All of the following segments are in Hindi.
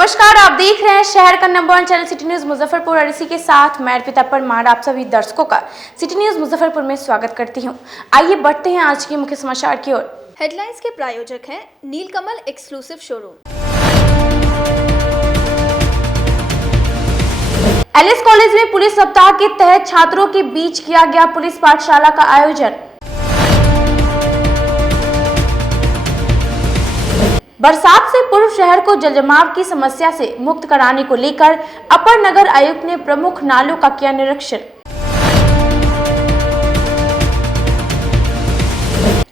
नमस्कार, आप देख रहे हैं शहर का number 1 channel city news Muzaffarpur और इसी के साथ मैं अर्पिता परमार आप सभी दर्शकों का सिटी न्यूज मुजफ्फरपुर में स्वागत करती हूं। आइए बढ़ते हैं आज के मुख्य समाचार की ओर। हेडलाइंस के प्रायोजक हैं नीलकमल एक्सक्लूसिव शोरूम। एलएस कॉलेज में पुलिस सप्ताह के तहत छात्रों के बीच किया गया पुलिस पाठशाला का आयोजन। बरसात से पूर्व शहर को जलजमाव की समस्या से मुक्त कराने को लेकर अपर नगर आयुक्त ने प्रमुख नालों का किया निरीक्षण।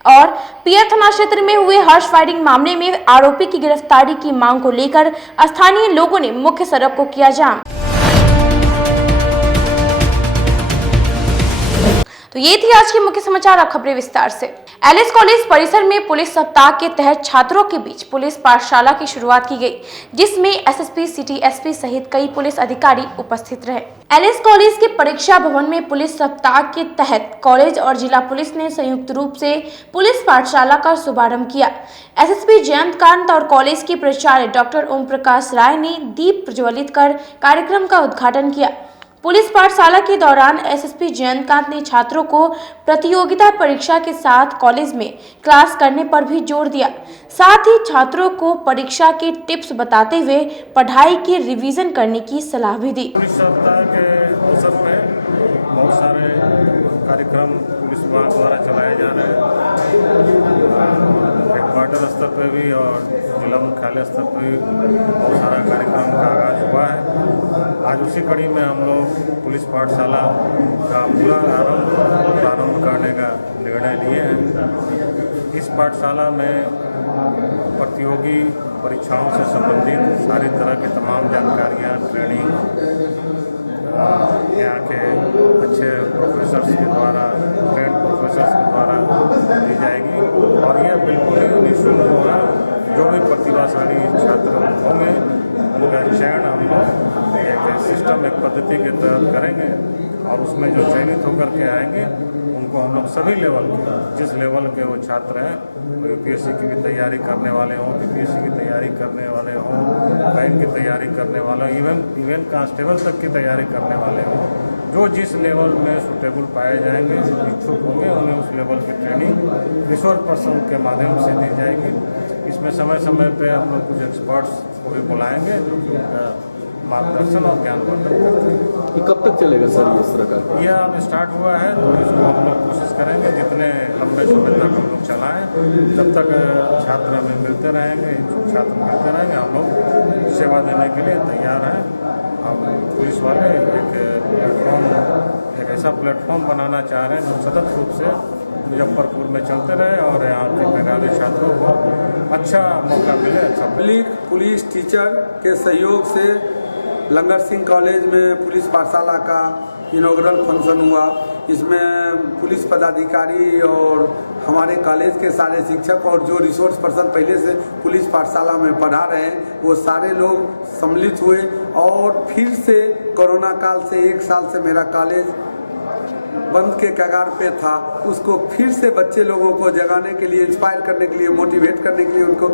और पियर थाना क्षेत्र में हुए हॉर्स फायरिंग मामले में आरोपी की गिरफ्तारी की मांग को लेकर स्थानीय लोगों ने मुख्य सड़क को किया जाम। तो ये थी आज की मुख्य समाचार। अब खबरें विस्तार से। एलएस कॉलेज परिसर में पुलिस सप्ताह के तहत छात्रों के बीच पुलिस पाठशाला की शुरुआत की गई, जिसमें एसएसपी, सिटी एसपी सहित कई पुलिस अधिकारी उपस्थित रहे। एलएस कॉलेज के परीक्षा भवन में पुलिस सप्ताह के तहत कॉलेज और जिला पुलिस ने संयुक्त रूप से पुलिस पाठशाला का शुभारंभ किया। एसएसपी जयंतकांत और कॉलेज के प्राचार्य डॉक्टर ओम प्रकाश राय ने दीप प्रज्वलित कर कार्यक्रम का उद्घाटन किया। पुलिस पाठशाला के दौरान एसएसपी जयंतकांत ने छात्रों को प्रतियोगिता परीक्षा के साथ कॉलेज में क्लास करने पर भी जोर दिया। साथ ही छात्रों को परीक्षा के टिप्स बताते हुए पढ़ाई की रिवीजन करने की सलाह भी दी। पुलिस सप्ताह के अवसर पर बहुत सारे कार्यक्रम पुलिस विभाग द्वारा चलाए जा रहे हैं। हेडक्वार्टर स्तर पर भी और जिला मुख्यालय स्तर पर भी बहुत सारा कार्यक्रम का आगाज हुआ है। आज उसी कड़ी में हम लोग पुलिस पाठशाला का पूरा प्रारंभ करने का निर्णय लिए हैं। इस पाठशाला में प्रतियोगी परीक्षाओं से संबंधित सारी तरह की तमाम जानकारियाँ, ट्रेनिंग यहाँ के अच्छे प्रोफेसर्स के द्वारा, ट्रेंड प्रोफेसर्स के द्वारा दी जाएगी और यह बिल्कुल ही निःशुल्क होगा। जो भी प्रतिभाशाली छात्र होंगे उनका चयन हम लोग एक सिस्टम, एक पद्धति के तहत करेंगे और उसमें जो चयनित होकर के आएंगे उनको हम लोग सभी लेवल के, जिस लेवल के वो छात्र हैं, वो यूपीएससी की भी तैयारी करने वाले हों, बीपीएससी की तैयारी करने वाले हों, बैंक की तैयारी करने वाले, इवन कांस्टेबल तक की तैयारी करने वाले हों, जो जिस लेवल में सुटेबल पाए जाएंगे, इच्छुक होंगे, उन्हें उस लेवल की ट्रेनिंग रिसोर्स पर्सन के माध्यम से दी जाएगी। इसमें समय समय पे हम लोग कुछ एक्सपर्ट्स को भी बुलाएंगे जो कि उनका मार्गदर्शन और ज्ञानवर्धन करते हैं। ये कब तक चलेगा सर ये इस तरह का? यह अब स्टार्ट हुआ है तो इसको हम लोग कोशिश करेंगे जितने लंबे समय तक हम लोग चलाएँ, जब तक छात्र हमें मिलते रहेंगे, इच्छुक छात्र मिलते रहेंगे, हम लोग सेवा देने के लिए तैयार हैं। हम पुलिस वाले एक ऐसा प्लेटफॉर्म बनाना चाह रहे हैं जो सतत रूप से मुजफ्फरपुर में चलते रहे और यहाँ के मेधावी छात्रों को अच्छा मौका मिले। अच्छा पुलिस टीचर के सहयोग से लंगर सिंह कॉलेज में पुलिस पाठशाला का इनॉग्रल फंक्शन हुआ। इसमें पुलिस पदाधिकारी और हमारे कॉलेज के सारे शिक्षक और जो रिसोर्स पर्सन पहले से पुलिस पाठशाला में पढ़ा रहे हैं वो सारे लोग सम्मिलित हुए और फिर से कोरोना काल से 1 साल से मेरा कॉलेज बंद के कगार पे था, उसको फिर से बच्चे लोगों को जगाने के लिए, इंस्पायर करने के लिए, मोटिवेट करने के लिए, उनको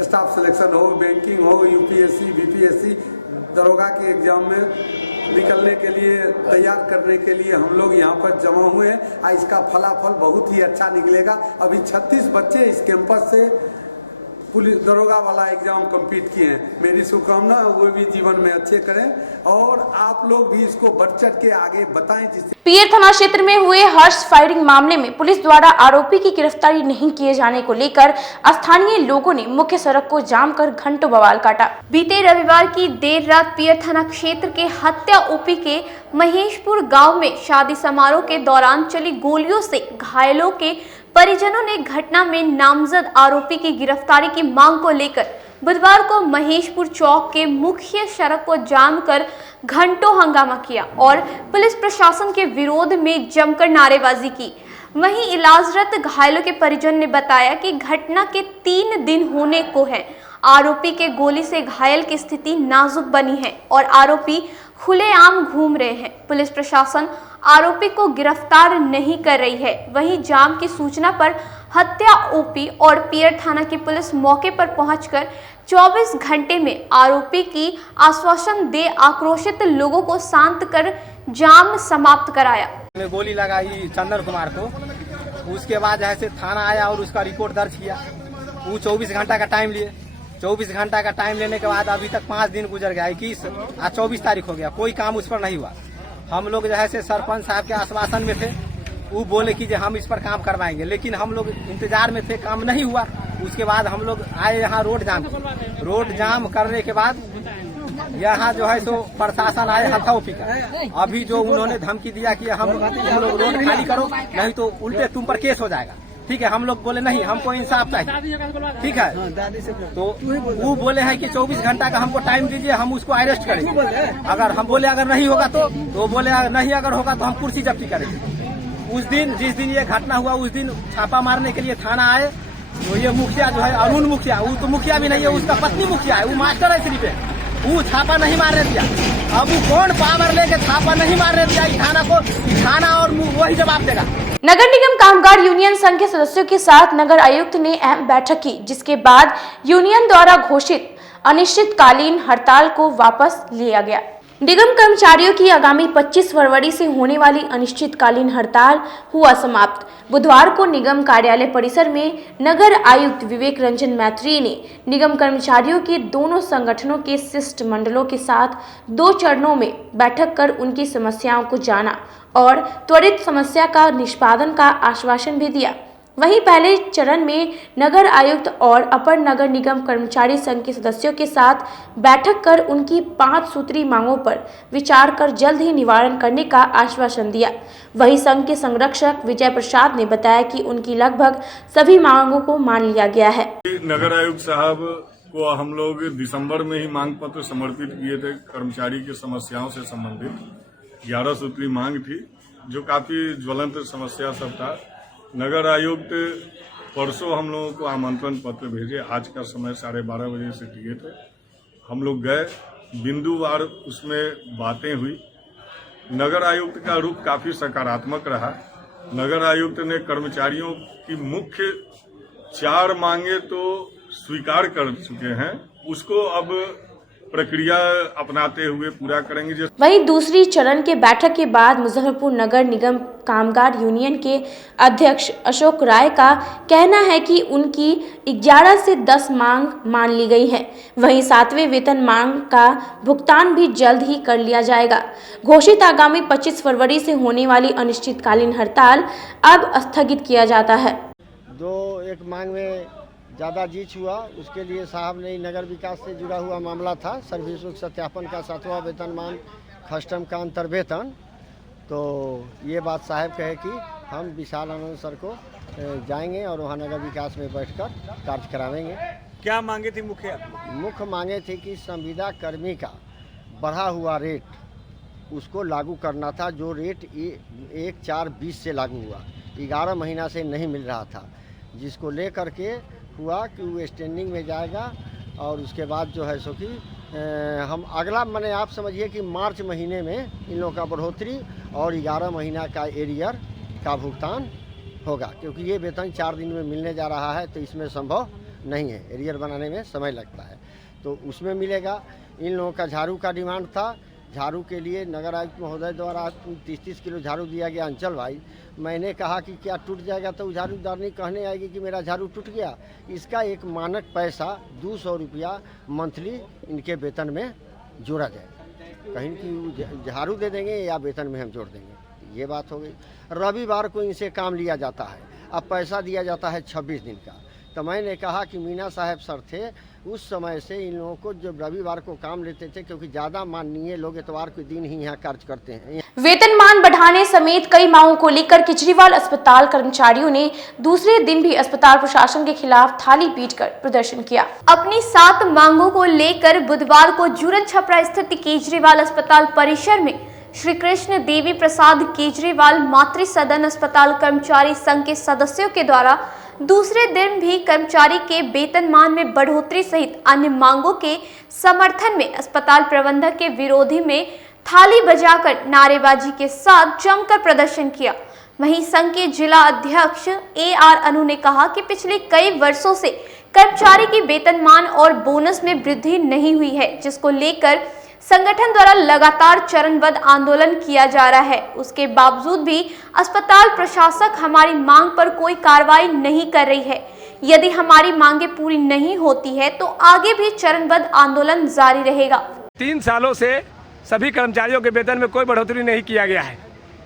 स्टाफ सिलेक्शन हो, बैंकिंग हो, यूपीएससी, बीपीएससी, दरोगा के एग्जाम में निकलने के लिए तैयार करने के लिए हम लोग यहाँ पर जमा हुए हैं। इसका फलाफल बहुत ही अच्छा निकलेगा। अभी 36 बच्चे इस कैंपस से पुलिस दरोगा वाला एग्जाम कंप्लीट किए हैं। मेरी शुभकामना है वो भी जीवन में अच्छे करें और आप लोग भी इसको बढ़ चढ़ के आगे बताएं। जिससे पियर थाना क्षेत्र में हुए हॉर्स फायरिंग मामले में पुलिस द्वारा आरोपी की गिरफ्तारी नहीं किए जाने को लेकर स्थानीय लोगों ने मुख्य सड़क को जाम कर घंटों बवाल काटा। बीते रविवार की देर रात पियर थाना क्षेत्र के हत्या ओपी के महेशपुर गांव में शादी समारोह के दौरान चली गोलियों से घायलों के परिजनों ने घटना में नामजद आरोपी की गिरफ्तारी की मांग को लेकर बुधवार को महेशपुर चौक के मुख्य सड़क को जाम कर घंटों हंगामा किया और पुलिस प्रशासन के विरोध में जमकर नारेबाजी की। वहीं इलाजरत घायलों के परिजन ने बताया कि घटना के 3 दिन होने को है। आरोपी के गोली से घायल की स्थिति नाजुक बनी है और आरोपी खुलेआम घूम रहे हैं। पुलिस प्रशासन आरोपी को गिरफ्तार नहीं कर रही है। वहीं जाम की सूचना पर हत्या ओपी और पियर थाना की पुलिस मौके पर पहुंचकर 24 घंटे में आरोपी की आश्वासन दे आक्रोशित लोगों को शांत कर जाम समाप्त कराया। में गोली लगाई चंदन कुमार को, उसके बाद ऐसे थाना आया और उसका रिपोर्ट दर्ज किया। वो 24 घंटा का टाइम लिए। 24 घंटा का टाइम लेने के बाद अभी तक 5 दिन गुजर गया, 21 आज 24 तारीख हो गया, कोई काम उस पर नहीं हुआ। हम लोग जो है से सरपंच साहब के आश्वासन में थे, वो बोले कि हम इस पर काम करवाएंगे, लेकिन हम लोग इंतजार में थे, काम नहीं हुआ। उसके बाद हम लोग आए यहाँ रोड जाम करने के बाद यहाँ जो है सो प्रशासन आए हथौपी का। अभी जो उन्होंने धमकी दिया कि हम लोग रोड खाली करो, नहीं तो उल्टे तुम पर केस हो जाएगा। ठीक है, हम लोग बोले नहीं, हमको इंसाफ चाहिए। ठीक है, तो वो बोले हैं कि 24 घंटा का हमको टाइम दीजिए, हम उसको अरेस्ट करेंगे। अगर हम बोले अगर नहीं होगा तो बोले नहीं अगर होगा तो हम कुर्सी जब्ती करेंगे। उस दिन जिस दिन ये घटना हुआ उस दिन छापा मारने के लिए थाना आए, तो ये मुखिया जो है अरुण मुखिया, वो तो मुखिया भी नहीं है, उसका पत्नी मुखिया है, वो मास्टर है सिर्फ, वो छापा नहीं मारने दिया। अब वो कौन पावर लेके छापा नहीं मारने दिया थाना को, थाना और वही जवाब देगा। नगर निगम कामगार यूनियन संघ के सदस्यों के साथ नगर आयुक्त ने अहम बैठक की, जिसके बाद यूनियन द्वारा घोषित अनिश्चितकालीन हड़ताल को वापस लिया गया। निगम कर्मचारियों की आगामी 25 फरवरी से होने वाली अनिश्चितकालीन हड़ताल हुआ समाप्त। बुधवार को निगम कार्यालय परिसर में नगर आयुक्त विवेक रंजन मैत्री ने निगम कर्मचारियों के दोनों संगठनों के शिष्टमंडलों के साथ 2 चरणों में बैठक कर उनकी समस्याओं को जाना और त्वरित समस्या का निष्पादन का आश्वासन भी दिया। वहीं पहले चरण में नगर आयुक्त और अपर नगर निगम कर्मचारी संघ के सदस्यों के साथ बैठक कर उनकी 5 सूत्री मांगों पर विचार कर जल्द ही निवारण करने का आश्वासन दिया। वहीं संघ के संरक्षक विजय प्रसाद ने बताया कि उनकी लगभग सभी मांगों को मान लिया गया है। नगर आयुक्त साहब को हम लोग दिसंबर में ही मांग पत्र समर्पित किए थे। कर्मचारी की समस्याओं से संबंधित 11 सूत्री मांग थी, जो काफी ज्वलंत समस्या सब था। नगर आयुक्त परसों हम लोगों को आमंत्रण पत्र भेजे, आज का समय 12:30 बजे से दिए थे। हम लोग गए, बिंदुवार उसमें बातें हुई। नगर आयुक्त का रुख काफी सकारात्मक रहा। नगर आयुक्त ने कर्मचारियों की मुख्य 4 मांगे तो स्वीकार कर चुके हैं, उसको अब प्रक्रिया अपनाते हुए पूरा करेंगे। वहीं दूसरी चरण के बैठक के बाद मुजफ्फरपुर नगर निगम कामगार यूनियन के अध्यक्ष अशोक राय का कहना है कि उनकी 11 से 10 मांग मान ली गई है। वहीं 7वें वेतन मांग का भुगतान भी जल्द ही कर लिया जाएगा। घोषित आगामी 25 फरवरी से होने वाली अनिश्चितकालीन हड़ताल अब स्थगित किया जाता है। एक मांग में ज़्यादा जीच हुआ, उसके लिए साहब ने नगर विकास से जुड़ा हुआ मामला था, सर्विस सत्यापन का 7वां वेतनमान, कस्टम का अंतर वेतन। तो ये बात साहब कहे कि हम विशाल आनंद सर को जाएंगे और वहाँ नगर विकास में बैठकर कार्य करावेंगे। क्या मांगे थी? मुख्य मांगे थी कि संविदा कर्मी का बढ़ा हुआ रेट उसको लागू करना था, जो रेट 1/4/20 से लागू हुआ, 11 महीना से नहीं मिल रहा था, जिसको लेकर के हुआ कि वो स्टैंडिंग में जाएगा। और उसके बाद जो है सो कि हम अगला मैंने आप समझिए कि मार्च महीने में इन लोगों का बढ़ोतरी और 11 महीना का एरियर का भुगतान होगा, क्योंकि ये वेतन 4 दिन में मिलने जा रहा है, तो इसमें संभव नहीं है, एरियर बनाने में समय लगता है, तो उसमें मिलेगा। इन लोगों का झाड़ू का डिमांड था, झाड़ू के लिए नगर आयुक्त महोदय द्वारा 30-30 किलो झाड़ू दिया गया अंचल भाई। मैंने कहा कि क्या टूट जाएगा, तो झाड़ूदारनी कहने आएगी कि मेरा झाड़ू टूट गया। इसका एक मानक पैसा 200 रुपया मंथली इनके वेतन में जोड़ा जाए, कहीं कि झाड़ू दे देंगे या वेतन में हम जोड़ देंगे, ये बात हो गई। रविवार को इनसे काम लिया जाता है, अब पैसा दिया जाता है 26 दिन का। तो मैंने कहा कि मीना साहब सर थे उस समय से इन लोगों को जब रविवार को काम लेते थे, क्योंकि ज़्यादा माननीय लोग इतवार के दिन ही यहाँ कार्य करते हैं। वेतनमान बढ़ाने समेत कई मांगों को लेकर केजरीवाल अस्पताल कर्मचारियों ने दूसरे दिन भी अस्पताल प्रशासन के खिलाफ थाली पीटकर प्रदर्शन किया। अपनी 7 मांगों को लेकर बुधवार को जूरन छपरा स्थित केजरीवाल अस्पताल परिसर में श्री कृष्ण देवी प्रसाद केजरीवाल मातृ सदन अस्पताल कर्मचारी संघ के सदस्यों के द्वारा दूसरे दिन भी कर्मचारी के वेतनमान में बढ़ोतरी सहित अन्य मांगों के समर्थन में अस्पताल प्रबंधक के विरोधी में थाली बजाकर नारेबाजी के साथ जमकर प्रदर्शन किया। वहीं संघ के जिला अध्यक्ष AR अनु ने कहा कि पिछले कई वर्षों से कर्मचारी की वेतनमान और बोनस में वृद्धि नहीं हुई है, जिसको लेकर संगठन द्वारा लगातार चरणबद्ध आंदोलन किया जा रहा है। उसके बावजूद भी अस्पताल प्रशासक हमारी मांग पर कोई कार्रवाई नहीं कर रही है। यदि हमारी मांगे पूरी नहीं होती है तो आगे भी चरणबद्ध आंदोलन जारी रहेगा। 3 सालों से सभी कर्मचारियों के वेतन में कोई बढ़ोतरी नहीं किया गया है।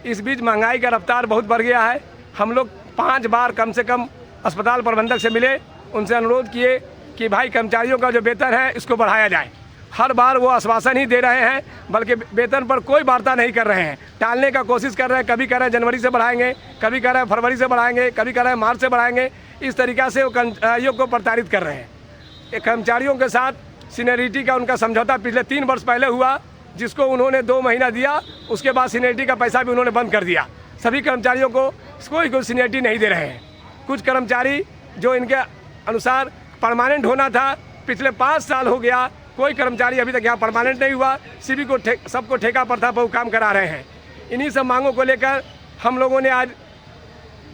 इस बीच महंगाई का रफ्तार बहुत बढ़ गया है। हम लोग 5 बार कम से कम अस्पताल प्रबंधक से मिले, उनसे अनुरोध किए कि भाई कर्मचारियों का जो वेतन है इसको बढ़ाया जाए। हर बार वो आश्वासन ही दे रहे हैं, बल्कि वेतन पर कोई वार्ता नहीं कर रहे हैं। टालने का कोशिश कर रहे हैं। कभी कह रहे हैं जनवरी से बढ़ाएंगे, कभी कह रहे हैं फरवरी से बढ़ाएंगे, कभी कह रहे हैं मार्च से बढ़ाएंगे। इस तरीक़ा से वो कर्मचारियों को प्रताड़ित कर रहे हैं। कर्मचारियों के साथ सीनियरिटी का उनका समझौता पिछले 3 वर्ष पहले हुआ, जिसको उन्होंने 2 महीना दिया, उसके बाद सीनियरिटी का पैसा भी उन्होंने बंद कर दिया। सभी कर्मचारियों को कोई सीनियरिटी नहीं दे रहे हैं। कुछ कर्मचारी जो इनके अनुसार परमानेंट होना था, पिछले 5 साल हो गया, कोई कर्मचारी अभी तक यहाँ परमानेंट नहीं हुआ। सभी को सबको ठेका प्रथा पर काम करा रहे हैं। इन्हीं सब मांगों को लेकर हम लोगों ने आज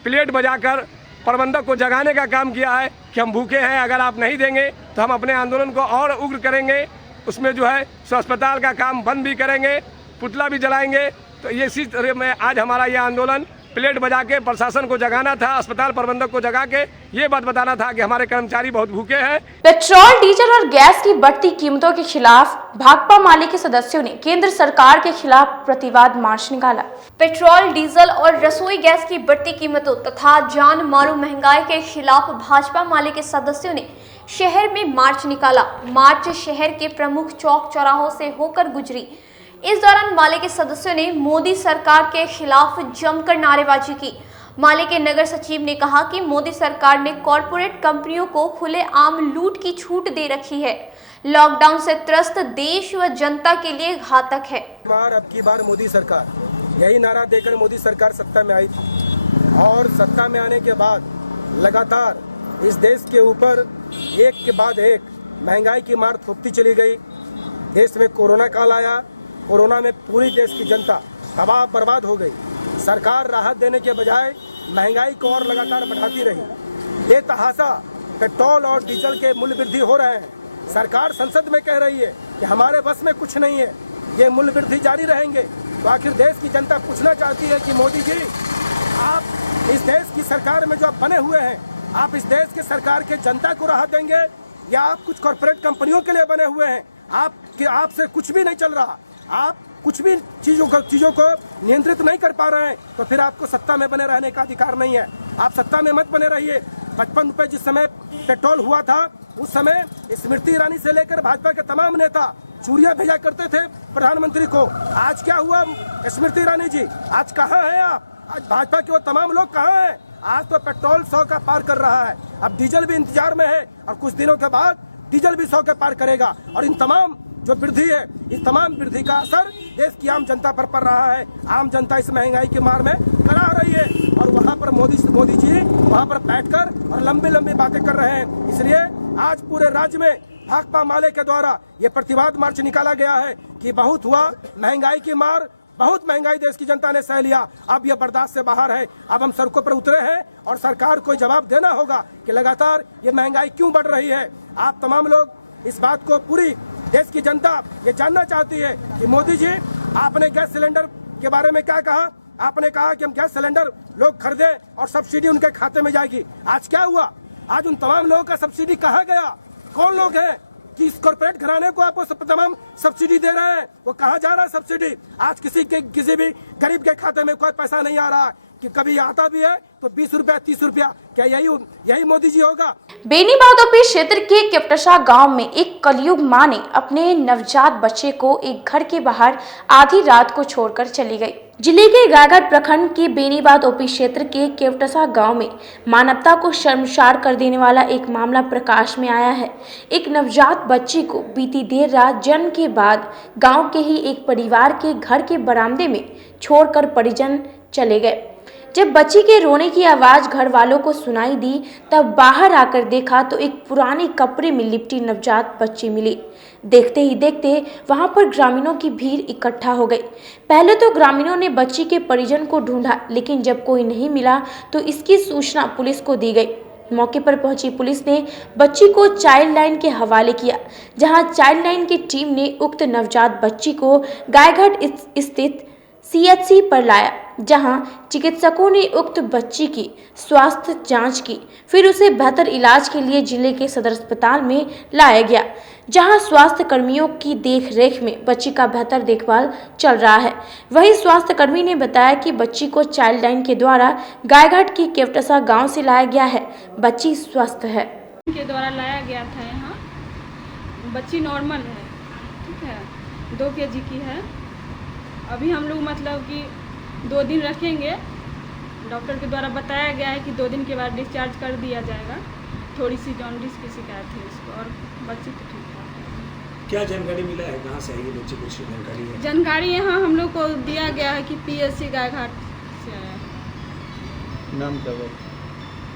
प्लेट बजाकर प्रबंधक को जगाने का काम किया है कि हम भूखे हैं, अगर आप नहीं देंगे तो हम अपने आंदोलन को और उग्र करेंगे। उसमें जो है सो अस्पताल का काम बंद भी करेंगे, पुतला भी जलाएंगे। तो ये इसी तरह में आज हमारा ये आंदोलन प्लेट बजा के प्रशासन को जगाना था, अस्पताल प्रबंधक को जगा के ये बात बताना था कि हमारे कर्मचारी बहुत भूखे हैं। पेट्रोल, डीजल और गैस की बढ़ती कीमतों के खिलाफ भाकपा माले के सदस्यों ने केंद्र सरकार के खिलाफ प्रतिवाद मार्च निकाला। पेट्रोल, डीजल और रसोई गैस की बढ़ती कीमतों तथा जान मारू महंगाई के खिलाफ भाजपा माले के सदस्यों ने शहर में मार्च निकाला। मार्च शहर के प्रमुख चौक चौराहों से होकर गुजरी। इस दौरान माले के सदस्यों ने मोदी सरकार के खिलाफ जमकर नारेबाजी की। माले के नगर सचिव ने कहा कि मोदी सरकार ने कॉरपोरेट कंपनियों को खुलेआम लूट की छूट दे रखी है। लॉकडाउन से त्रस्त देश व जनता के लिए घातक है। अब की बार मोदी सरकार, यही नारा देकर मोदी सरकार सत्ता में आई थी और सत्ता में आने के बाद लगातार इस देश के ऊपर एक के बाद एक महंगाई की मार थोपती चली गई। देश में कोरोना काल आया, कोरोना में पूरी देश की जनता तबाह बर्बाद हो गई। सरकार राहत देने के बजाय महंगाई को और लगातार बढ़ाती रही। बेतहाशा पेट्रोल और डीजल के मूल्य वृद्धि हो रहे हैं। सरकार संसद में कह रही है कि हमारे बस में कुछ नहीं है, ये मूल्य वृद्धि जारी रहेंगे। तो आखिर देश की जनता पूछना चाहती है कि मोदी जी, आप इस देश की सरकार में जो आप बने हुए हैं, आप इस देश के सरकार के जनता को राहत देंगे या आप कुछ कॉर्पोरेट कंपनियों के लिए बने हुए हैं? आपसे कुछ भी नहीं चल रहा, आप कुछ भी चीज़ों को नियंत्रित नहीं कर पा रहे हैं, तो फिर आपको सत्ता में बने रहने का अधिकार नहीं है। आप सत्ता में मत बने रहिए। 55 रुपये जिस समय पेट्रोल हुआ था, उस समय स्मृति ईरानी से लेकर भाजपा के तमाम नेता चूड़ियां भेजा करते थे प्रधानमंत्री को। आज क्या हुआ स्मृति ईरानी जी, आज कहाँ हैं आप? आज भाजपा के वो तमाम लोग कहाँ हैं? आज तो पेट्रोल 100 का पार कर रहा है, अब डीजल भी इंतजार में है और कुछ दिनों के बाद डीजल भी 100 के पार करेगा। और इन तमाम जो वृद्धि है, इस तमाम वृद्धि का असर देश की आम जनता पर पड़ रहा है। आम जनता इस महंगाई की मार में करा रही है और वहाँ पर मोदी जी वहाँ पर बैठकर और लंबी लंबी बातें कर रहे हैं। इसलिए आज पूरे राज्य में भाकपा माले के द्वारा ये प्रतिवाद मार्च निकाला गया है कि बहुत हुआ, महंगाई की मार, बहुत महंगाई देश की जनता ने सह लिया, अब यह बर्दाश्त से बाहर है। अब हम सड़कों पर उतरे हैं और सरकार को जवाब देना होगा कि लगातार ये महंगाई क्यों बढ़ रही है। आप तमाम लोग इस बात को, पूरी देश की जनता ये जानना चाहती है कि मोदी जी, आपने गैस सिलेंडर के बारे में क्या कहा? आपने कहा कि हम गैस सिलेंडर लोग खरीदे और सब्सिडी उनके खाते में जाएगी। आज क्या हुआ? आज उन तमाम लोगों का सब्सिडी कहाँ गया? कौन लोग हैं कि इस कॉर्पोरेट घराने को आप तमाम सब्सिडी दे रहे हैं? वो कहाँ जा रहा है सब्सिडी? आज किसी भी गरीब के खाते में कोई पैसा नहीं आ रहा है, कि कभी आता भी है तो 20 रुपया 30 रुपया। क्या यही मोदी जी होगा? बेनीबाद क्षेत्र के केवटसा गांव में एक कलयुग मां ने अपने नवजात बच्चे को एक घर के बाहर आधी रात को छोड़कर चली गई। जिले के गायघाट प्रखंड के बेनीबाद क्षेत्र के केवटसा गांव में मानवता को शर्मसार कर देने वाला एक मामला प्रकाश में आया है। एक नवजात बच्चे को बीती देर रात जन्म के बाद गांव के ही एक परिवार के घर के बरामदे में छोड़कर परिजन चले गए। जब बच्ची के रोने की आवाज़ घर वालों को सुनाई दी तब बाहर आकर देखा तो एक पुराने कपड़े में लिपटी नवजात बच्ची मिली। देखते ही देखते वहां पर ग्रामीणों की भीड़ इकट्ठा हो गई। पहले तो ग्रामीणों ने बच्ची के परिजन को ढूंढा, लेकिन जब कोई नहीं मिला तो इसकी सूचना पुलिस को दी गई। मौके पर पहुंची पुलिस ने बच्ची को चाइल्ड लाइन के हवाले किया, जहां चाइल्ड लाइन की टीम ने उक्त नवजात बच्ची को गायघाट स्थित CHC पर लाया, जहां चिकित्सकों ने उक्त बच्ची की स्वास्थ्य जांच की। फिर उसे बेहतर इलाज के लिए जिले के सदर अस्पताल में लाया गया, जहां स्वास्थ्य कर्मियों की देखरेख में बच्ची का बेहतर देखभाल चल रहा है। वहीं स्वास्थ्य कर्मी ने बताया कि बच्ची को चाइल्ड लाइन के द्वारा गायघाट की केवटसा गांव से लाया गया है। बच्ची स्वस्थ है। के द्वारा लाया गया था यहाँ। बच्ची नॉर्मल है, ठीक है, 2 kg की है। अभी हम लोग मतलब कि 2 दिन रखेंगे। डॉक्टर के द्वारा बताया गया है कि 2 दिन के बाद डिस्चार्ज कर दिया जाएगा। थोड़ी सी जॉन्डिस की शिकायत है इसको, और बच्ची तो ठीक ठाक है। क्या जानकारी मिला है, कहाँ से आएगी बच्ची, कुछ जानकारी है? जानकारी यहाँ हम लोग को दिया गया है कि PSC गायघाट से आया है। नाम क्या है?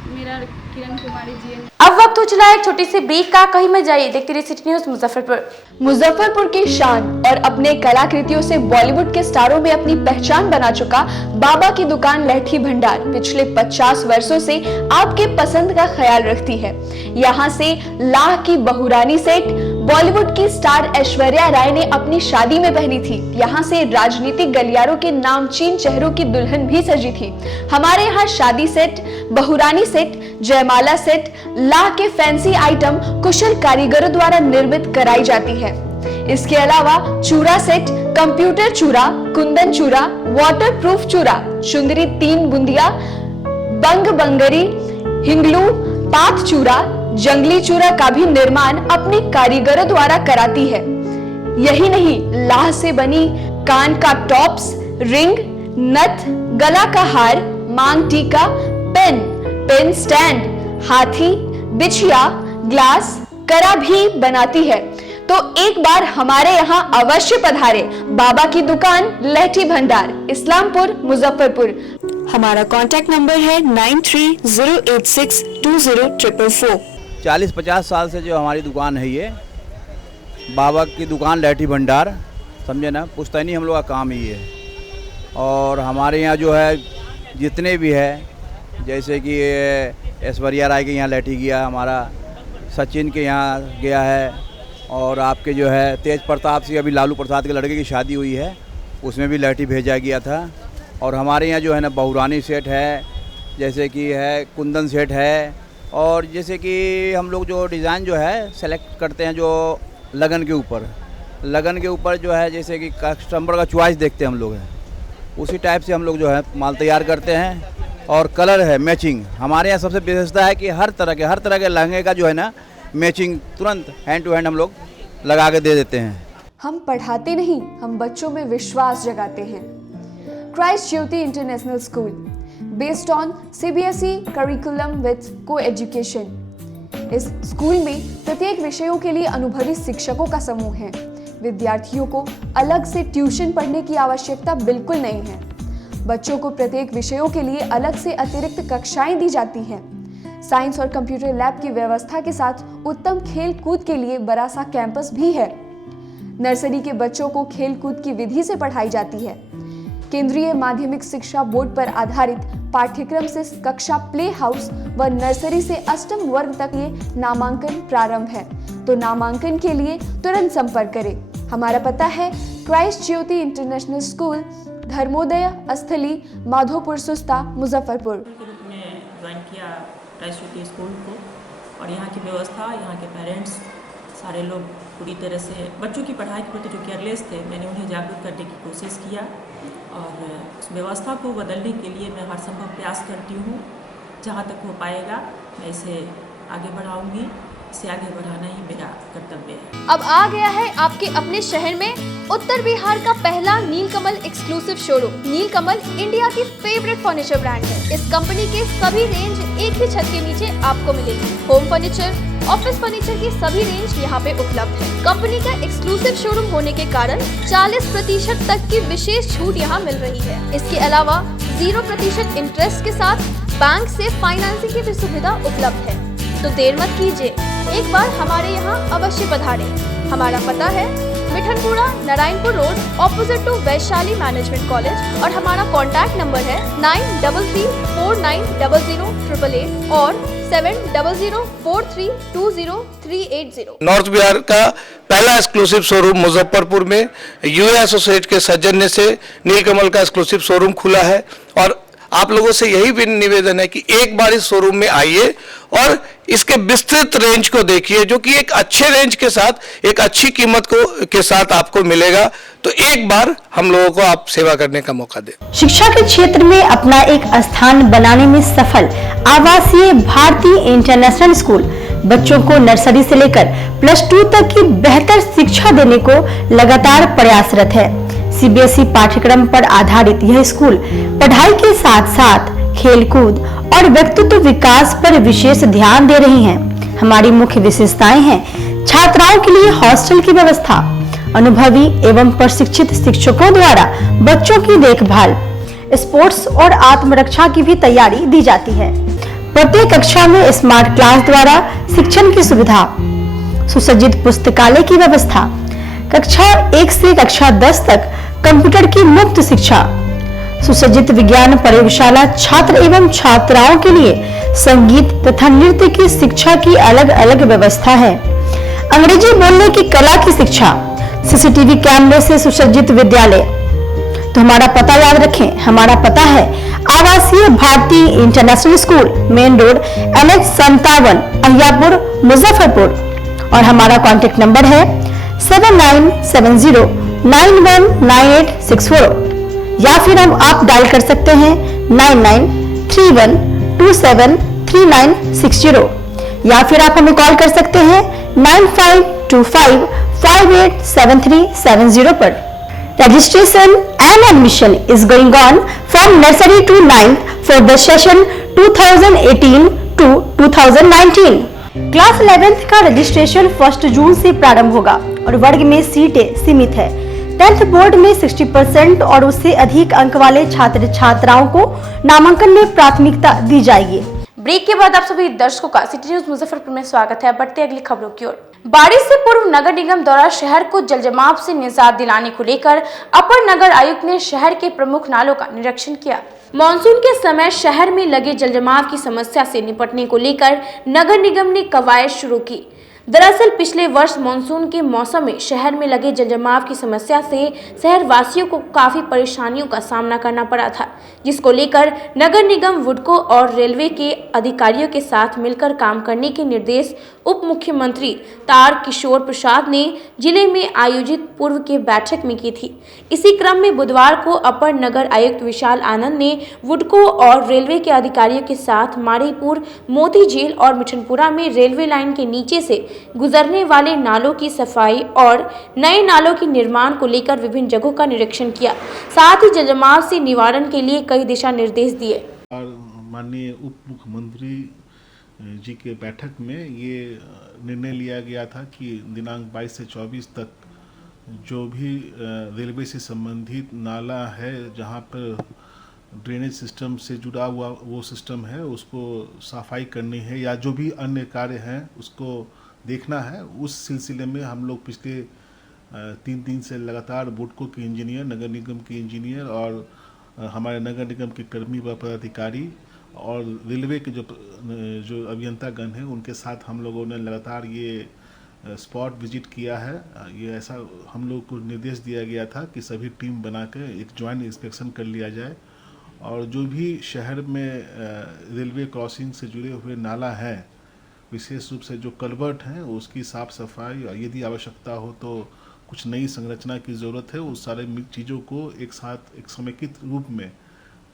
मेरा किरण कुमारी जी। अब वक्त हो चला है एक छोटी सी ब्रेक का। कहीं मत जाइए, देखते रहिए सिटी न्यूज़ मुजफ्फरपुर। मुजफ्फरपुर की शान और अपने कलाकृतियों से बॉलीवुड के स्टारों में अपनी पहचान बना चुका बाबा की दुकान लहठी भंडार पिछले 50 वर्षों से आपके पसंद का ख्याल रखती है। यहाँ से लाह की बहुरानी सेट बॉलीवुड की स्टार ऐश्वर्या राय ने अपनी शादी में पहनी थी। यहाँ से राजनीतिक गलियारों के नामचीन चेहरों की दुल्हन भी सजी थी। हमारे यहाँ शादी सेट, बहुरानी सेट, जयमाला सेट, लाह के फैंसी आइटम कुशल कारीगरों द्वारा निर्मित कराई जाती है। इसके अलावा चूड़ा सेट, कंप्यूटर चूड़ा, कुंदन चूड़ा, वाटरप्रूफ चूड़ा, चुंदरी 3 बुंदिया, बंग बंगरी, हिंगलू, पात चूड़ा, जंगली चूड़ा का भी निर्माण अपने कारीगरों द्वारा कराती है। यही नहीं, लाह से बनी कान का टॉप्स, रिंग, नथ, गला का हार, मांग टीका, पेन स्टैंड, हाथी, बिछिया, ग्लास, करा भी बनाती है। तो एक बार हमारे यहाँ अवश्य पधारे। बाबा की दुकान लहठी भंडार, इस्लामपुर, मुजफ्फरपुर। हमारा कांटेक्ट नंबर है 9308620444। 40-50 साल से जो हमारी दुकान है, ये बाबा की दुकान लहठी भंडार, समझे ना, पुश्तैनी हम लोग का काम ही है। और हमारे यहाँ जो है जितने भी है, जैसे कि ऐश्वर्या राय के यहाँ लहठी गया, हमारा सचिन के यहाँ गया है, और आपके जो है तेज प्रताप सिंह, अभी लालू प्रसाद के लड़के की शादी हुई है, उसमें भी लहठी भेजा गया था। और हमारे यहाँ जो है ना बहुरानी सेट है, जैसे कि है कुंदन सेट है, और जैसे कि हम लोग जो डिज़ाइन जो है सेलेक्ट करते हैं जो लगन के ऊपर जो है, जैसे कि कस्टमर का चॉइस देखते हैं हम लोग हैं, उसी टाइप से हम लोग जो है माल तैयार करते हैं। और कलर है मैचिंग, हमारे यहाँ सबसे विशेषता है कि हर तरह के लहंगे का जो है ना मैचिंग तुरंत हैंड टू हैंड हम लोग लगा के दे देते हैं। हम पढ़ाते नहीं, हम बच्चों में विश्वास जगाते हैं। Christ Jyoti International School, based on CBSE curriculum with coeducation. इस स्कूल में प्रत्येक विषयों के लिए अनुभवी शिक्षकों का समूह है। विद्यार्थियों को अलग से ट्यूशन पढ़ने की आवश्यकता बिल्कुल नहीं है। बच्चों को प्रत्येक विषयों के लिए अलग से अतिरिक्त कक्षाएं दी जाती हैं। साइंस और कंप्यूटर लैब की व्यवस्था के साथ उत्तम खेल कूद के लिए बड़ा सा कैंपस भी है। नर्सरी के बच्चों को खेल कूद की विधि से पढ़ाई जाती है। केंद्रीय माध्यमिक शिक्षा बोर्ड पर आधारित पाठ्यक्रम से कक्षा प्ले हाउस व नर्सरी से 8वीं वर्ग तक ये नामांकन प्रारंभ है। तो नामांकन के लिए तुरंत संपर्क करें। हमारा पता है Christ Jyoti International school, Dharmodaya स्थली, माधोपुर सुस्ता, मुजफ्फरपुर। के रूप में ज्वाइन किया क्राइस्ट ज्योति स्कूल को, और यहाँ की व्यवस्था, यहाँ के पेरेंट्स सारे लोग पूरी तरह से बच्चों की पढ़ाई के प्रति जो केयरलेस थे, मैंने उन्हें जागरूक करने की कोशिश किया, और उस व्यवस्था को बदलने के लिए मैं हर संभव प्रयास करती हूँ। जहाँ तक हो पाएगा मैं इसे आगे बढ़ाऊँगी। इसे आगे बढ़ाना ही मेरा कर्तव्य है। अब आ गया है आपके अपने शहर में उत्तर बिहार का पहला नीलकमल एक्सक्लूसिव शोरूम। नीलकमल इंडिया की फेवरेट फर्नीचर ब्रांड है। इस कंपनी के सभी रेंज एक ही छत के नीचे आपको मिलेगी। होम फर्नीचर, ऑफिस फर्नीचर की सभी रेंज यहाँ पे उपलब्ध है। कंपनी का एक्सक्लूसिव शोरूम होने के कारण 40% तक की विशेष छूट यहाँ मिल रही है। इसके अलावा 0% इंटरेस्ट के साथ बैंक से फाइनेंसिंग की भी सुविधा उपलब्ध है। तो देर मत कीजिए, एक बार हमारे यहाँ अवश्य पधारें। हमारा पता है Mithanpura, Narayanpur road, opposite to Vaishali management college और हमारा कॉन्टैक्ट नंबर है 9334900888 और 7004320380। नॉर्थ बिहार का पहला एक्सक्लूसिव शोरूम मुजफ्फरपुर में यूए एसोसिएट के सौजन्य से नीलकमल का एक्सक्लूसिव शोरूम खुला है और आप लोगों से यही भी निवेदन है कि एक बार इस शोरूम में आइए और इसके विस्तृत रेंज को देखिए, जो कि एक अच्छे रेंज के साथ एक अच्छी कीमत के साथ आपको मिलेगा। तो एक बार हम लोगों को आप सेवा करने का मौका दें। शिक्षा के क्षेत्र में अपना एक स्थान बनाने में सफल आवासीय भारतीय इंटरनेशनल स्कूल बच्चों को नर्सरी से लेकर +2 तक की बेहतर शिक्षा देने को लगातार प्रयासरत है। सीबीएसई पाठ्यक्रम पर आधारित यह स्कूल पढ़ाई के साथ साथ खेलकूद और व्यक्तित्व विकास पर विशेष ध्यान दे रही हैं। हमारी मुख्य विशेषताएं हैं छात्राओं के लिए हॉस्टल की व्यवस्था, अनुभवी एवं प्रशिक्षित शिक्षकों द्वारा बच्चों की देखभाल, स्पोर्ट्स और आत्मरक्षा की भी तैयारी दी जाती है। प्रत्येक कक्षा में स्मार्ट क्लास द्वारा शिक्षण की सुविधा, सुसज्जित पुस्तकालय की व्यवस्था, कक्षा 1 से कक्षा 10 तक कंप्यूटर की मुफ्त शिक्षा, सुसज्जित विज्ञान प्रयोगशाला, छात्र एवं छात्राओं के लिए संगीत तथा नृत्य की शिक्षा की अलग अलग व्यवस्था है। अंग्रेजी बोलने की कला की शिक्षा, सीसीटीवी कैमरे से सुसज्जित विद्यालय। तो हमारा पता याद रखें, हमारा पता है आवासीय भारतीय international school, main road NH57, Ahiyapur, Muzaffarpur. और हमारा कॉन्टेक्ट नंबर है 7970919864 या फिर आप डायल कर सकते हैं 9931273960 या फिर आप हमें कॉल कर सकते हैं 9525587370 पर। Registration and admission is going on from nursery to 9th for the session 2018 to 2019. Class 11th का रजिस्ट्रेशन 1 जून से प्रारंभ होगा और वर्ग में सीटें सीमित है। 10th बोर्ड में 60% और उससे अधिक अंक वाले छात्र छात्राओं को नामांकन में प्राथमिकता दी जाएगी। ब्रेक के बाद आप सभी दर्शकों का सिटी न्यूज मुजफ्फरपुर में स्वागत है। बढ़ते अगली खबरों की ओर। बारिश से पूर्व नगर निगम द्वारा शहर को जलजमाव से निजात दिलाने को लेकर अपर नगर आयुक्त ने शहर के प्रमुख नालों का निरीक्षण किया। मॉनसून के समय शहर में लगे जलजमाव की समस्या से निपटने को लेकर नगर निगम ने कवायद शुरू की। दरअसल पिछले वर्ष मानसून के मौसम में शहर में लगे जलजमाव की समस्या से शहर वासियों को काफी परेशानियों का सामना करना पड़ा था, जिसको लेकर नगर निगम वुडको और रेलवे के अधिकारियों के साथ मिलकर काम करने के निर्देश उप मुख्यमंत्री तार किशोर प्रसाद ने जिले में आयोजित पूर्व के बैठक में की थी। इसी क्रम में बुधवार को अपर नगर आयुक्त विशाल आनंद ने वुडको और रेलवे के अधिकारियों के साथ मारीपुर, मोती झील और मिठनपुरा में रेलवे लाइन के नीचे से गुजरने वाले नालों की सफाई और नए नालों के निर्माण को लेकर विभिन्न जगहों का निरीक्षण किया। साथ ही जलजमाव से निवारण के लिए कई दिशा निर्देश दिए। माननीय उप मुख्यमंत्री जी के बैठक में ये निर्णय लिया गया था कि दिनांक 22 से 24 तक जो भी रेलवे से संबंधित नाला है, जहाँ पर ड्रेनेज सिस्टम से जुड़ा हुआ वो सिस्टम है, उसको सफाई करनी है या जो भी अन्य कार्य हैं उसको देखना है। उस सिलसिले में हम लोग पिछले 3 दिन से लगातार बुडको के इंजीनियर, नगर निगम के इंजीनियर और हमारे नगर निगम के कर्मी व पदाधिकारी और रेलवे के जो अभियंतागण हैं उनके साथ हम लोगों ने लगातार ये स्पॉट विजिट किया है। ये ऐसा हम लोग को निर्देश दिया गया था कि सभी टीम बनाकर एक ज्वाइंट इंस्पेक्शन कर लिया जाए और जो भी शहर में रेलवे क्रॉसिंग से जुड़े हुए नाला है, विशेष रूप से जो कलवर्ट हैं, उसकी साफ़ सफाई और यदि आवश्यकता हो तो कुछ नई संरचना की ज़रूरत है, उस सारे चीज़ों को एक साथ एक समेकित रूप में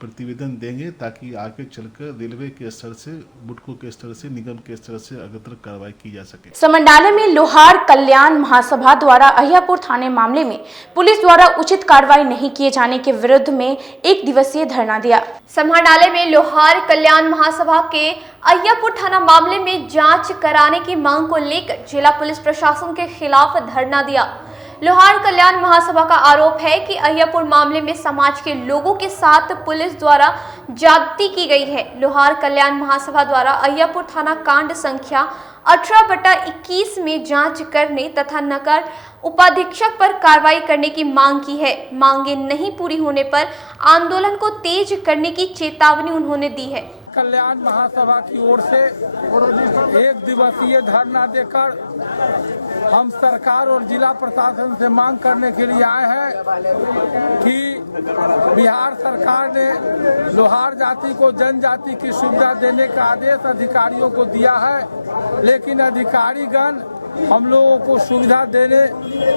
प्रतिवेदन देंगे ताकि आगे चलकर रेलवे के स्तर से, बुडको के स्तर से, निगम के स्तर से अग्रतर कार्रवाई की जा सके। समंडाले में लोहार कल्याण महासभा द्वारा अहियापुर थाने मामले में पुलिस द्वारा उचित कार्रवाई नहीं किए जाने के विरुद्ध में 1 दिवसीय धरना दिया। समंडाले में लोहार कल्याण महासभा के अहियापुर थाना मामले में जांच कराने की मांग को लेकर जिला पुलिस प्रशासन के खिलाफ धरना दिया। लोहार कल्याण महासभा का आरोप है कि अहियापुर मामले में समाज के लोगों के साथ पुलिस द्वारा ज्यादती की गई है। लोहार कल्याण महासभा द्वारा अहियापुर थाना कांड संख्या 18/21 में जांच करने तथा नगर उपाधीक्षक पर कार्रवाई करने की मांग की है। मांगे नहीं पूरी होने पर आंदोलन को तेज करने की चेतावनी उन्होंने दी है। कल्याण महासभा की ओर से 1 दिवसीय धरना देकर हम सरकार और जिला प्रशासन से मांग करने के लिए आए हैं कि बिहार सरकार ने लोहार जाति को जनजाति की सुविधा देने का आदेश अधिकारियों को दिया है, लेकिन अधिकारीगण हम लोगों को सुविधा देने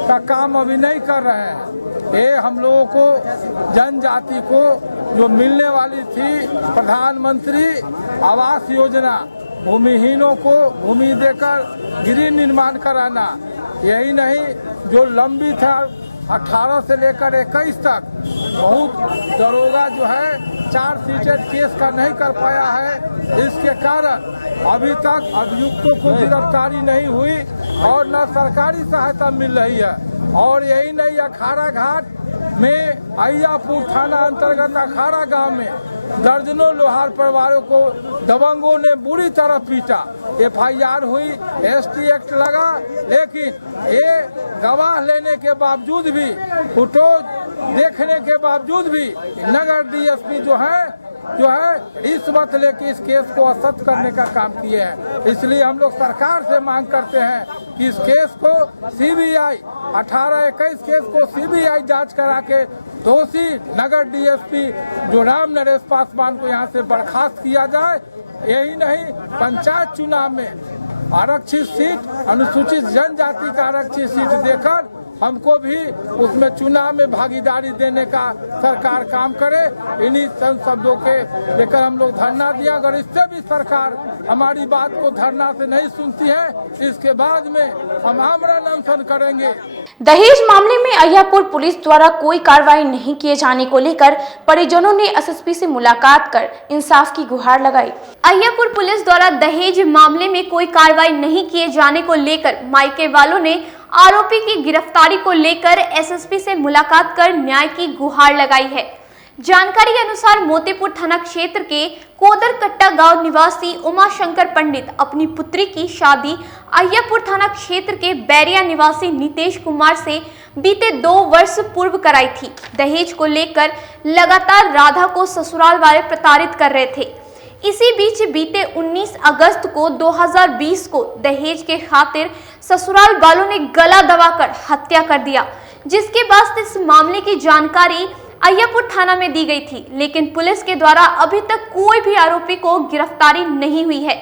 का काम अभी नहीं कर रहे हैं। ये हम लोगों को जनजाति को जो मिलने वाली थी प्रधानमंत्री आवास योजना, भूमिहीनों को भूमि देकर गृह निर्माण कराना, यही नहीं जो लंबित है 18 से लेकर 21 तक बहुत दरोगा जो है 4 सीटेड केस का नहीं कर पाया है। इसके कारण अभी तक अभियुक्तों को गिरफ्तारी नहीं हुई और न सरकारी सहायता मिल रही है। और यही नहीं, अखाड़ा घाट में अहियापुर थाना अंतर्गत अखाड़ा गांव में दर्जनों लोहार परिवारों को दबंगों ने बुरी तरह पीटा। FIR हुई, ST एक्ट लगा, लेकिन ये गवाह लेने के बावजूद भी, फोटो देखने के बावजूद भी नगर DSP जो है रिश्वत लेके इस केस को असत्य करने का काम किए हैं। इसलिए हम लोग सरकार से मांग करते हैं कि इस केस को CBI 18-21 केस को CBI जांच करा के दोषी नगर DSP जो राम नरेश पासवान को यहाँ से बर्खास्त किया जाए। यही नहीं, पंचायत चुनाव में आरक्षित सीट, अनुसूचित जनजाति का आरक्षित सीट देकर हमको भी उसमें चुनाव में भागीदारी देने का सरकार काम करे। इन्हीं शब्दों के लेकर हम लोग धरना दिया। अगर इससे भी सरकार हमारी बात को धरना से नहीं सुनती है, इसके बाद में हम आमरण अनशन करेंगे। दहेज मामले में अहियापुर पुलिस द्वारा कोई कार्रवाई नहीं किए जाने को लेकर परिजनों ने SSP से मुलाकात कर इंसाफ की गुहार लगाई। अहियापुर पुलिस द्वारा दहेज मामले में कोई कार्रवाई नहीं किए जाने को लेकर मायके वालों ने आरोपी की गिरफ्तारी को लेकर SSP से मुलाकात कर न्याय की गुहार लगाई है। जानकारी के अनुसार मोतीपुर थाना क्षेत्र के कोदरकट्टा गांव निवासी उमा शंकर पंडित अपनी पुत्री की शादी अहियापुर थाना क्षेत्र के बैरिया निवासी नितेश कुमार से बीते 2 वर्ष पूर्व कराई थी। दहेज को लेकर लगातार राधा को ससुराल वाले प्रताड़ित कर रहे थे। इसी बीच बीते 19 अगस्त को 2020 को दहेज के खातिर ससुराल वालों ने गला दबाकर हत्या कर दिया, जिसके बाद इस मामले की जानकारी अहियापुर थाना में दी गई थी, लेकिन पुलिस के द्वारा अभी तक कोई भी आरोपी को गिरफ्तारी नहीं हुई है।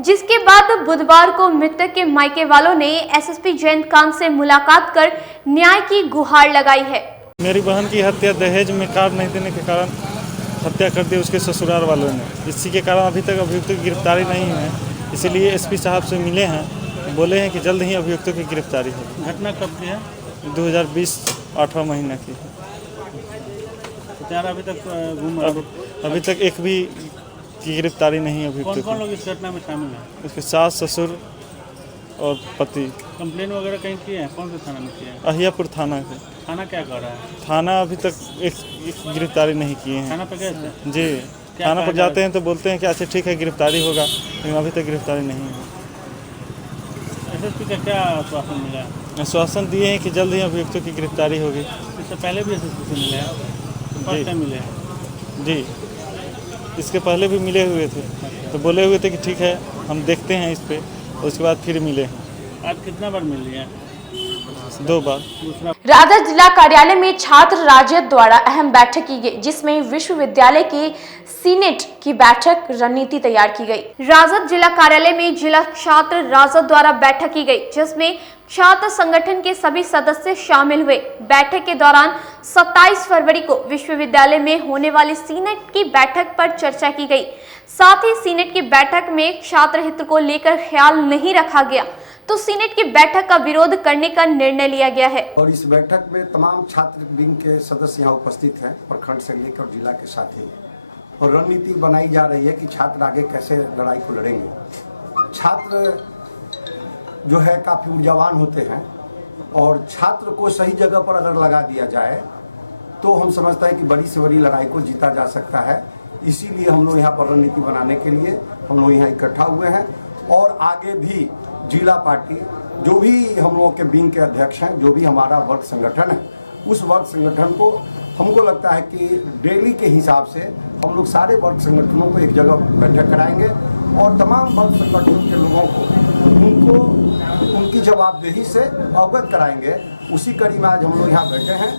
जिसके बाद बुधवार को मृतक के मायके वालों ने SSP जयंतकांत से मुलाकात कर न्याय की गुहार लगाई है। मेरी बहन की हत्या दहेज में कार्ड नहीं देने के कारण हत्या कर दी उसके ससुराल वालों ने। इसी के कारण अभी तक अभियुक्तों की गिरफ्तारी नहीं है, इसीलिए SP साहब से मिले हैं, बोले हैं कि जल्द ही अभियुक्तों की गिरफ्तारी होगी। घटना कब की है? 2020 8वां महीना की। अभी तक अभी तक एक भी की गिरफ्तारी नहीं है। कौन कौन लोग इस घटना में शामिल हैं? उसके सास, ससुर और पति। कंप्लेन वगैरह कहीं किए हैं? कौन से थाना में किए हैं? अहियापुर थाना से। थाना क्या कर रहा है? थाना अभी तक एक गिरफ्तारी नहीं किए हैं। थाना पे गए थे? जी, थाना पर जाते हैं तो बोलते हैं कि अच्छा ठीक है गिरफ्तारी होगा, लेकिन अभी तक गिरफ्तारी नहीं है। SSP का क्या आश्वासन मिला? आश्वासन दिए हैं कि जल्द ही अभियुक्तों की गिरफ्तारी होगी। इससे पहले भी SSP से मिले हैं? फर्स्ट टाइम मिले हैं? जी, इसके पहले भी मिले हुए थे, तो बोले हुए थे कि ठीक है हम देखते हैं इस पे, उसके बाद फिर मिले। आज कितना बार मिल लिया? 2 बार। राधा जिला कार्यालय में छात्र राजद द्वारा अहम बैठक की गई, जिसमें विश्वविद्यालय के सीनेट की बैठक रणनीति तैयार की गई। राजद जिला कार्यालय में जिला छात्र राजद द्वारा बैठक की गई, जिसमें छात्र संगठन के सभी सदस्य शामिल हुए। बैठक के दौरान 27 फरवरी को विश्वविद्यालय में होने वाली सीनेट की बैठक पर चर्चा की गई। साथ ही सीनेट की बैठक में छात्र हित को लेकर ख्याल नहीं रखा गया, तो सीनेट की बैठक का विरोध करने का निर्णय लिया गया है। और इस बैठक में तमाम छात्र विंग के सदस्य यहाँ उपस्थित हैं, प्रखंड से लेकर जिला के साथी, और रणनीति बनाई जा रही है कि छात्र आगे कैसे लड़ाई को लड़ेंगे। छात्र जो है काफ़ी ऊर्जावान होते हैं और छात्र को सही जगह पर अगर लगा दिया जाए तो हम समझते हैं कि बड़ी से बड़ी लड़ाई को जीता जा सकता है। इसीलिए हम लोग यहाँ पर रणनीति बनाने के लिए हम लोग यहाँ इकट्ठा हुए हैं और आगे भी जिला पार्टी जो भी हम लोगों के विंग के अध्यक्ष हैं, जो भी हमारा वर्ग संगठन है, उस वर्ग संगठन को हमको लगता है कि डेली के हिसाब से हम लोग सारे वर्ग संगठनों को एक जगह बैठक कराएंगे और तमाम वर्ग संगठनों के लोगों को उनकी जवाबदेही से अवगत कराएंगे। उसी कड़ी में आज हम लोग यहाँ बैठे हैं।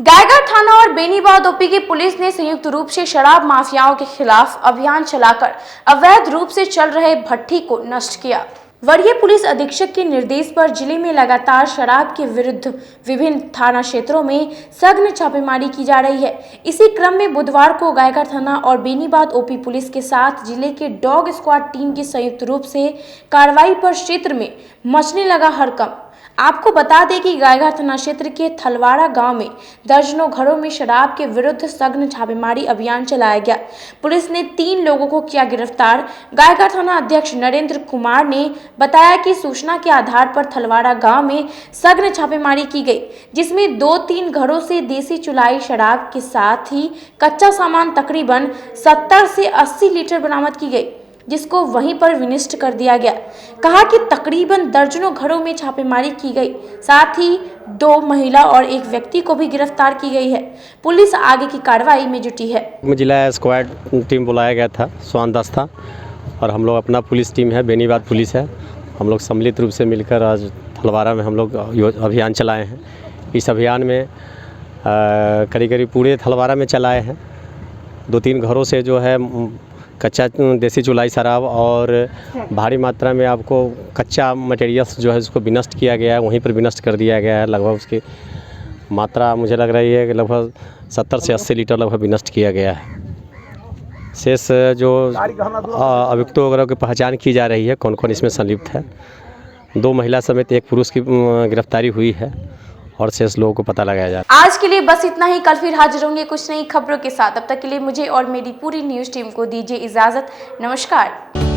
गायघाट थाना और बेनीबाद ओपी की पुलिस ने संयुक्त रूप से शराब माफियाओं के खिलाफ अभियान चलाकर अवैध रूप से चल रहे भट्ठी को नष्ट किया। वरीय पुलिस अधीक्षक के निर्देश पर जिले में लगातार शराब के विरुद्ध विभिन्न थाना क्षेत्रों में सघन छापेमारी की जा रही है। इसी क्रम में बुधवार को गायघाट थाना और बेनीबाद ओपी पुलिस के साथ जिले के डॉग स्क्वाड टीम की संयुक्त रूप से कार्रवाई पर क्षेत्र में मचने लगा हड़कंप। आपको बता दें कि गायघाट थाना क्षेत्र के थलवाड़ा गांव में दर्जनों घरों में शराब के विरुद्ध सघन छापेमारी अभियान चलाया गया। पुलिस ने 3 लोगों को किया गिरफ्तार। गायघाट थाना अध्यक्ष नरेंद्र कुमार ने बताया कि सूचना के आधार पर थलवाड़ा गांव में सघन छापेमारी की गई, जिसमें 2-3 घरों से देसी चुलाई शराब के साथ ही कच्चा सामान तकरीबन 70 से 80 लीटर बरामद की गई, जिसको वहीं पर विनिष्ट कर दिया गया। कहा कि तकरीबन दर्जनों घरों में छापेमारी की गई, साथ ही 2 महिला और 1 व्यक्ति को भी गिरफ्तार की गई है। पुलिस आगे की कार्रवाई में जुटी है। जिला स्क्वाड टीम बुलाया गया था, स्वान दस्ता, और हम लोग अपना पुलिस टीम है, बेनीबाद पुलिस है। हम लोग सम्मिलित रूप से मिलकर आज थलवाड़ा में हम लोग अभियान चलाए हैं। इस अभियान में करीब पूरे थलवाड़ा में चलाए हैं। 2-3 घरों से जो है कच्चा देसी चुलाई शराब और भारी मात्रा में आपको कच्चा मटेरियल्स जो है उसको विनष्ट किया गया है, वहीं पर विनष्ट कर दिया गया है। लगभग उसकी मात्रा मुझे लग रही है कि लगभग 70 से 80 लीटर लगभग विनष्ट किया गया है। शेष जो अभियुक्तों वगैरह की पहचान की जा रही है, कौन कौन इसमें संलिप्त है। 2 महिला समेत 1 पुरुष की गिरफ्तारी हुई है और शेष लोगों को पता लगाया जा रहा है। आज के लिए बस इतना ही। कल फिर हाजिर होंगे कुछ नई खबरों के साथ। तब तक के लिए मुझे और मेरी पूरी न्यूज़ टीम को दीजिए इजाजत। नमस्कार।